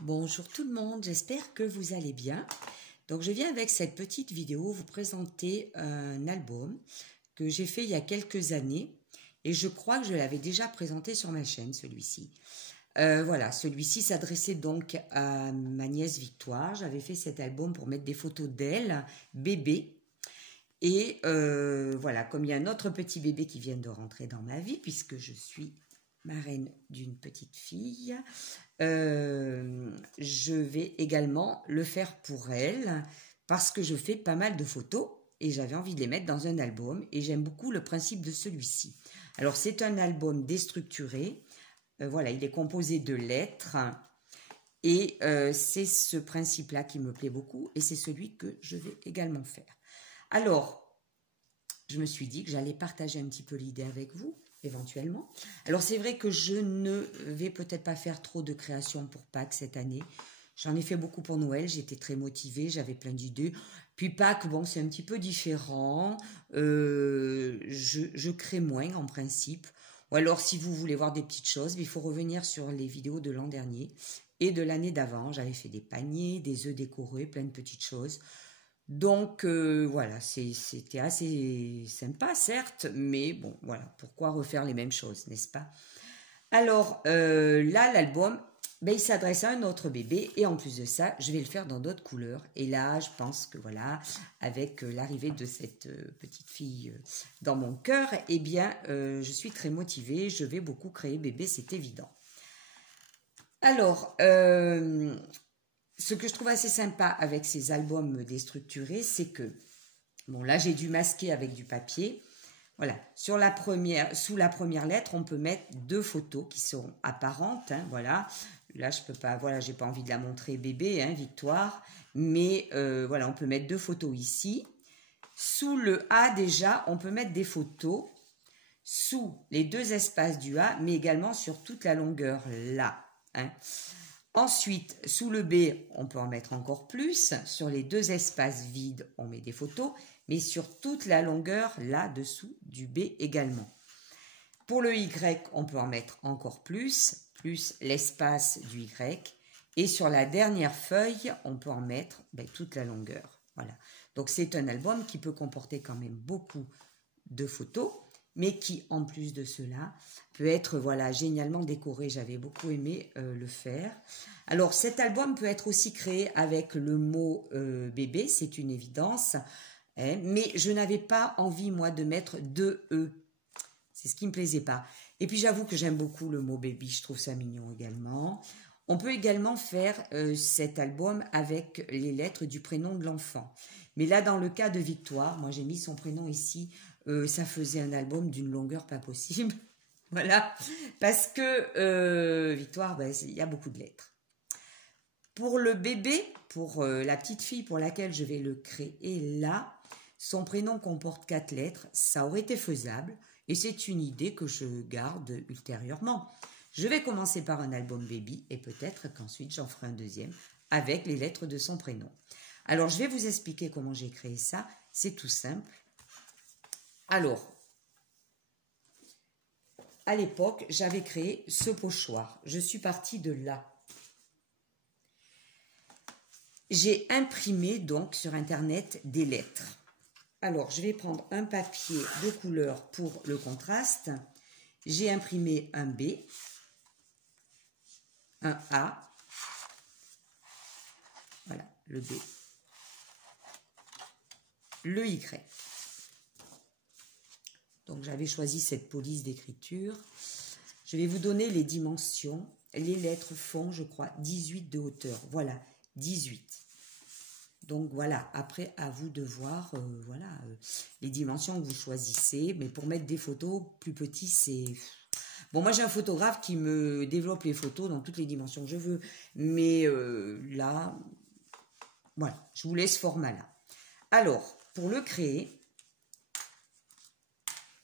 Bonjour tout le monde, j'espère que vous allez bien. Donc je viens avec cette petite vidéo vous présenter un album que j'ai fait il y a quelques années et je crois que je l'avais déjà présenté sur ma chaîne, celui-ci. Voilà, celui-ci s'adressait donc à ma nièce Victoire. J'avais fait cet album pour mettre des photos d'elle, bébé. Et voilà, comme il y a un autre petit bébé qui vient de rentrer dans ma vie, puisque je suis marraine d'une petite fille, je vais également le faire pour elle parce que je fais pas mal de photos et j'avais envie de les mettre dans un album et j'aime beaucoup le principe de celui-ci. Alors c'est un album déstructuré, voilà, il est composé de lettres et c'est ce principe-là qui me plaît beaucoup et c'est celui que je vais également faire. Alors, je me suis dit que j'allais partager un petit peu l'idée avec vous, éventuellement. Alors, c'est vrai que je ne vais peut-être pas faire trop de créations pour Pâques cette année. J'en ai fait beaucoup pour Noël, j'étais très motivée, j'avais plein d'idées. Puis Pâques, bon, c'est un petit peu différent. Je crée moins en principe. Ou alors, si vous voulez voir des petites choses, il faut revenir sur les vidéos de l'an dernier et de l'année d'avant. J'avais fait des paniers, des œufs décorés, plein de petites choses. Donc voilà, c'était assez sympa certes, mais bon voilà, pourquoi refaire les mêmes choses, n'est-ce pas? Alors là, l'album, ben, il s'adresse à un autre bébé et en plus de ça, je vais le faire dans d'autres couleurs. Et là, je pense que voilà, avec l'arrivée de cette petite fille dans mon cœur, eh bien, je suis très motivée, je vais beaucoup créer bébé, c'est évident. Alors, ce que je trouve assez sympa avec ces albums déstructurés, c'est que, bon là j'ai dû masquer avec du papier, voilà, sous la première lettre, on peut mettre deux photos qui sont apparentes, hein, voilà, là je peux pas, voilà, j'ai pas envie de la montrer bébé, hein, Victoire, mais voilà, on peut mettre deux photos ici. Sous le A déjà, on peut mettre des photos sous les deux espaces du A, mais également sur toute la longueur là, hein. Ensuite, sous le B, on peut en mettre encore plus. Sur les deux espaces vides, on met des photos, mais sur toute la longueur, là-dessous du B également. Pour le Y, on peut en mettre encore plus l'espace du Y. Et sur la dernière feuille, on peut en mettre toute la longueur. Voilà. Donc c'est un album qui peut comporter quand même beaucoup de photos, mais qui, en plus de cela, peut être voilà génialement décoré. J'avais beaucoup aimé le faire. Alors, cet album peut être aussi créé avec le mot bébé, c'est une évidence, hein, mais je n'avais pas envie, moi, de mettre deux E. C'est ce qui ne me plaisait pas. Et puis, j'avoue que j'aime beaucoup le mot baby, je trouve ça mignon également. On peut également faire cet album avec les lettres du prénom de l'enfant. Mais là, dans le cas de Victoire, moi j'ai mis son prénom ici, ça faisait un album d'une longueur pas possible. Voilà, parce que Victoire, il y a beaucoup de lettres. Pour le bébé, pour la petite fille pour laquelle je vais le créer là, son prénom comporte 4 lettres, ça aurait été faisable et c'est une idée que je garde ultérieurement. Je vais commencer par un album baby et peut-être qu'ensuite j'en ferai un deuxième avec les lettres de son prénom. Alors je vais vous expliquer comment j'ai créé ça, c'est tout simple. Alors, à l'époque, j'avais créé ce pochoir. Je suis partie de là. J'ai imprimé donc sur internet des lettres. Alors, je vais prendre un papier de couleur pour le contraste. J'ai imprimé un B, un A, voilà, le B, le Y. Donc, j'avais choisi cette police d'écriture. Je vais vous donner les dimensions. Les lettres font, je crois, 18 de hauteur. Voilà, 18. Donc voilà, après à vous de voir les dimensions que vous choisissez. Mais pour mettre des photos plus petits, c'est... Bon, moi j'ai un photographe qui me développe les photos dans toutes les dimensions que je veux. Mais là, voilà, je vous laisse ce format-là. Alors, pour le créer,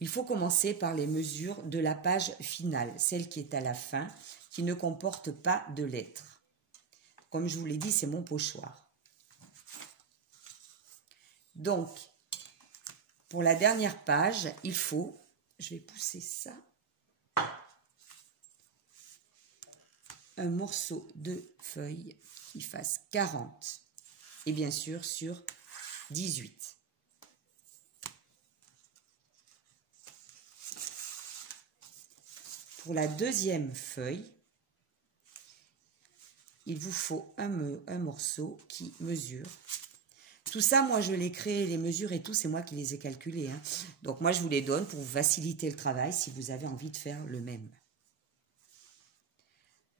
il faut commencer par les mesures de la page finale, celle qui est à la fin, qui ne comporte pas de lettres. Comme je vous l'ai dit, c'est mon pochoir. Donc, pour la dernière page, il faut, je vais pousser ça, un morceau de feuille qui fasse 40. Et bien sûr sur 18. Pour la deuxième feuille, il vous faut un morceau qui mesure. Tout ça, moi, je l'ai créé, les mesures et tout, c'est moi qui les ai calculées. Hein. Donc, moi, je vous les donne pour vous faciliter le travail si vous avez envie de faire le même.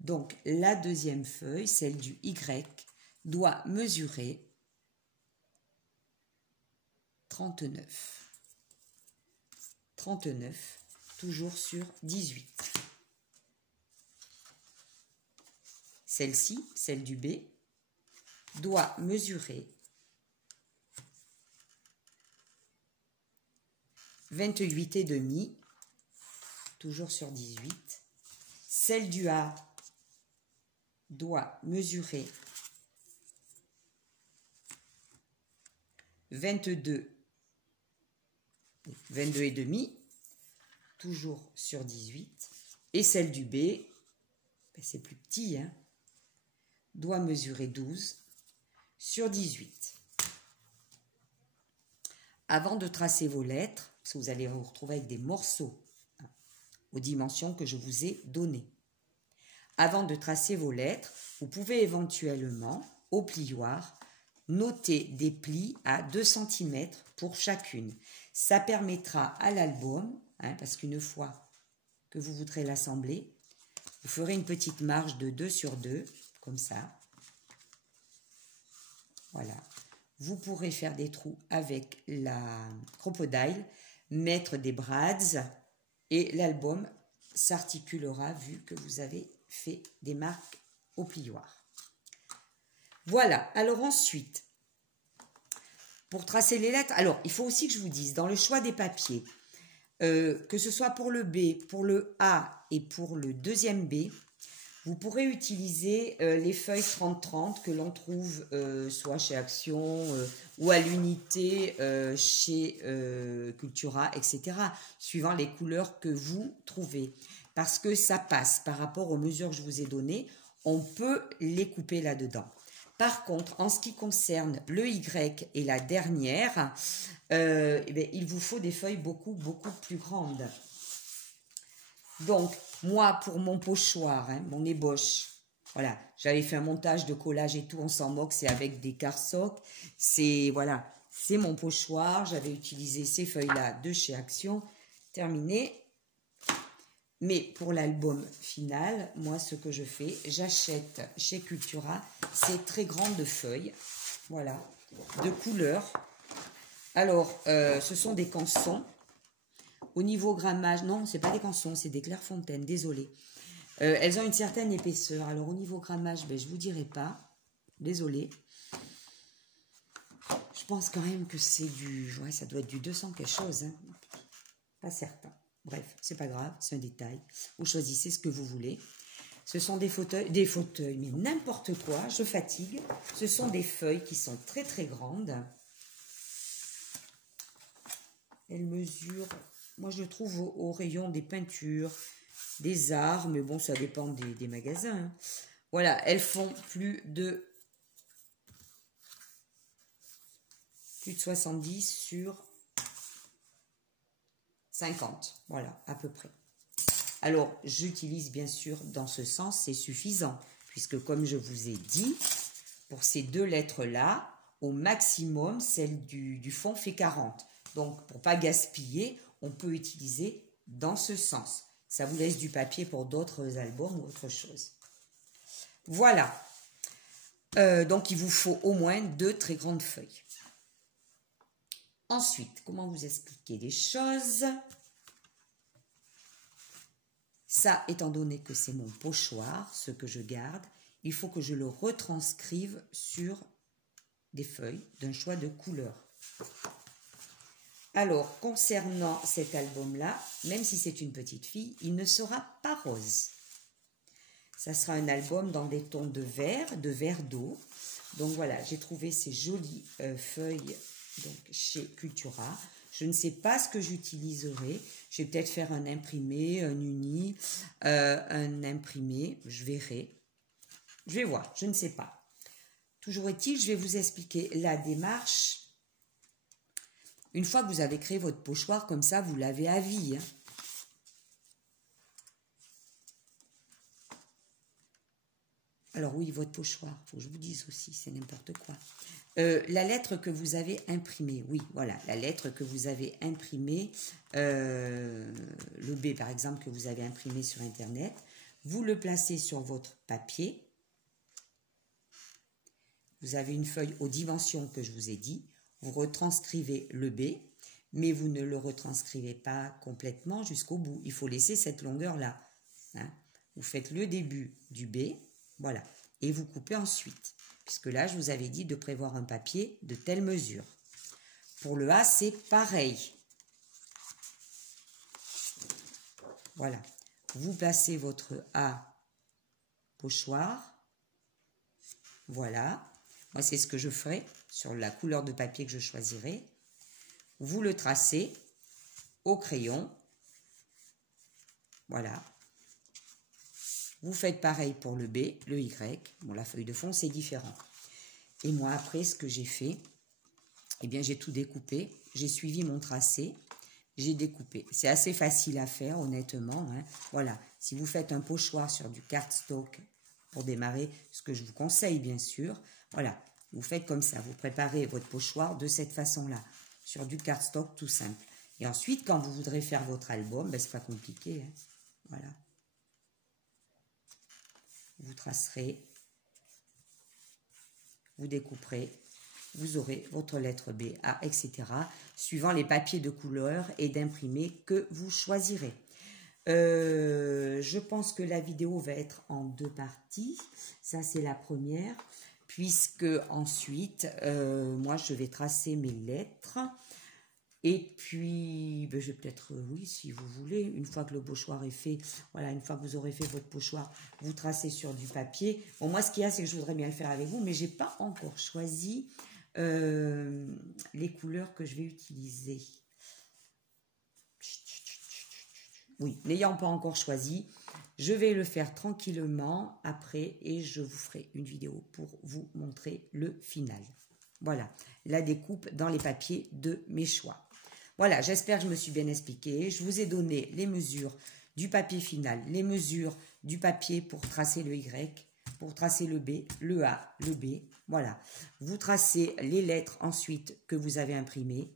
Donc, la deuxième feuille, celle du Y, doit mesurer 39. 39, toujours sur 18. Celle-ci, celle du B, doit mesurer 28,5, toujours sur 18. Celle du A doit mesurer 22,5, toujours sur 18. Et celle du B, c'est plus petit, hein, doit mesurer 12 sur 18. Avant de tracer vos lettres, parce que vous allez vous retrouver avec des morceaux aux dimensions que je vous ai données. Avant de tracer vos lettres, vous pouvez éventuellement, au plioir, noter des plis à 2 cm pour chacune. Ça permettra à l'album, hein, parce qu'une fois que vous voudrez l'assembler, vous ferez une petite marge de 2 sur 2, comme ça. Voilà. Vous pourrez faire des trous avec la crocodile, mettre des brads et l'album s'articulera vu que vous avez fait des marques au plioir. Voilà. Alors ensuite, pour tracer les lettres, alors il faut aussi que je vous dise, dans le choix des papiers, que ce soit pour le B, pour le A et pour le deuxième B, vous pourrez utiliser les feuilles 30-30 que l'on trouve soit chez Action ou à l'unité chez Cultura, etc. Suivant les couleurs que vous trouvez. Parce que ça passe par rapport aux mesures que je vous ai données, on peut les couper là-dedans. Par contre, en ce qui concerne le Y et la dernière, eh bien, il vous faut des feuilles beaucoup plus grandes. Donc, moi, pour mon pochoir, hein, mon ébauche, voilà, j'avais fait un montage de collage et tout, on s'en moque, c'est avec des carsocs. C'est, voilà, c'est mon pochoir. J'avais utilisé ces feuilles-là de chez Action. Terminé. Mais pour l'album final, moi, ce que je fais, j'achète chez Cultura ces très grandes feuilles, voilà, de couleur. Alors, ce sont des cançons. Au niveau grammage, non, c'est pas des cançons, c'est des Clairefontaine, désolé. Elles ont une certaine épaisseur. Alors, au niveau grammage, ben, je vous dirai pas. Désolé. Je pense quand même que c'est du... Ouais, ça doit être du 200 quelque chose. Hein. Pas certain. Bref, c'est pas grave, c'est un détail. Vous choisissez ce que vous voulez. Ce sont des fauteuils, mais n'importe quoi, je fatigue. Ce sont des feuilles qui sont très grandes. Elles mesurent... Moi, je le trouve au rayon des peintures, des arts, mais bon, ça dépend des magasins. Hein. Voilà, elles font plus de 70 sur 50. Voilà, à peu près. Alors, j'utilise bien sûr dans ce sens, c'est suffisant, puisque comme je vous ai dit, pour ces deux lettres-là, au maximum, celle du fond fait 40. Donc, pour ne pas gaspiller, on peut utiliser dans ce sens. Ça vous laisse du papier pour d'autres albums ou autre chose. Voilà. Donc, il vous faut au moins 2 très grandes feuilles. Ensuite, comment vous expliquer les choses? Ça, étant donné que c'est mon pochoir, ce que je garde, il faut que je le retranscrive sur des feuilles d'un choix de couleur. Alors, concernant cet album-là, même si c'est une petite fille, il ne sera pas rose. Ça sera un album dans des tons de verre d'eau. Donc voilà, j'ai trouvé ces jolies feuilles donc, chez Cultura. Je ne sais pas ce que j'utiliserai. Je vais peut-être faire un imprimé, un uni, un imprimé, je verrai. Je vais voir, je ne sais pas. Toujours est-il, je vais vous expliquer la démarche. Une fois que vous avez créé votre pochoir, comme ça, vous l'avez à vie. Hein. Alors oui, votre pochoir, il faut que je vous dise aussi, c'est n'importe quoi. La lettre que vous avez imprimée, oui, voilà, la lettre que vous avez imprimée, le B par exemple que vous avez imprimé sur Internet, vous le placez sur votre papier. Vous avez une feuille aux dimensions que je vous ai dit, vous retranscrivez le B, mais vous ne le retranscrivez pas complètement jusqu'au bout. Il faut laisser cette longueur-là. Hein. Vous faites le début du B, voilà, et vous coupez ensuite. Puisque là, je vous avais dit de prévoir un papier de telle mesure. Pour le A, c'est pareil. Voilà. Vous placez votre A pochoir. Voilà. Moi, c'est ce que je ferai sur la couleur de papier que je choisirai. Vous le tracez au crayon. Voilà. Vous faites pareil pour le B, le Y. Bon, la feuille de fond, c'est différent. Et moi, après, ce que j'ai fait, eh bien, j'ai tout découpé. J'ai suivi mon tracé. J'ai découpé. C'est assez facile à faire, honnêtement. Hein. Voilà. Si vous faites un pochoir sur du cardstock pour démarrer, ce que je vous conseille, bien sûr, voilà. Vous faites comme ça. Vous préparez votre pochoir de cette façon-là, sur du cardstock tout simple. Et ensuite, quand vous voudrez faire votre album, ben, c'est pas compliqué. Hein. Voilà. Vous tracerez, vous découperez, vous aurez votre lettre B, A, etc. suivant les papiers de couleur et d'imprimé que vous choisirez. Je pense que la vidéo va être en 2 parties. Ça, c'est la première. Puisque ensuite, moi, je vais tracer mes lettres. Et puis, ben, je vais peut-être, oui, si vous voulez, une fois que le pochoir est fait, voilà, une fois que vous aurez fait votre pochoir, vous tracez sur du papier. Bon, moi, ce qu'il y a, c'est que je voudrais bien le faire avec vous, mais je n'ai pas encore choisi les couleurs que je vais utiliser. Oui, n'ayant pas encore choisi, je vais le faire tranquillement après et je vous ferai une vidéo pour vous montrer le final. Voilà, la découpe dans les papiers de mes choix. Voilà, j'espère que je me suis bien expliquée. Je vous ai donné les mesures du papier final, les mesures du papier pour tracer le Y, pour tracer le B, le A, le B. Voilà, vous tracez les lettres ensuite que vous avez imprimées.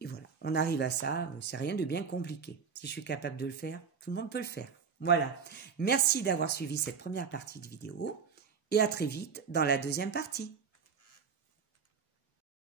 Et voilà, on arrive à ça, c'est rien de bien compliqué. Si je suis capable de le faire, tout le monde peut le faire. Voilà, merci d'avoir suivi cette première partie de vidéo et à très vite dans la deuxième partie.